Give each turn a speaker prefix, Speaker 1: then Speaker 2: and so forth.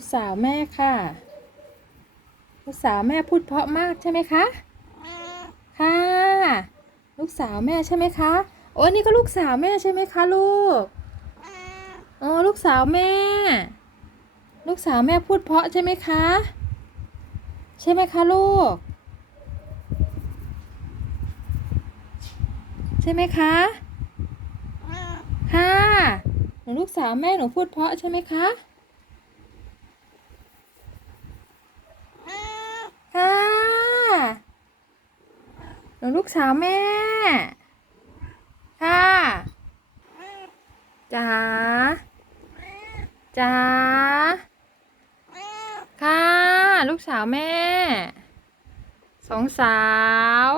Speaker 1: กสาวแม่ค่ะลูกสาวแม่พูดเพราะมากใช่ไหมคะ ค่ะ ลูกสาวแม่ใช่ไหมคะ โอ้ยนี่ก็ลูกสาวแม่ใช่ไหมคะลูกอ๋อลูกสาวแม่ ลูกสาวแม่พูดเพราะใช่ไหมคะ ใช่ไหมคะลูก ใช่ไหมคะ ค่ะ หนูลูกสาวแม่หนูพูดเพราะใช่ไหมคะค่ะห นูลูกสาวแม่ ค่ะจ๋าจ๋าค่ะ ลูกสาวแม่ สองสาว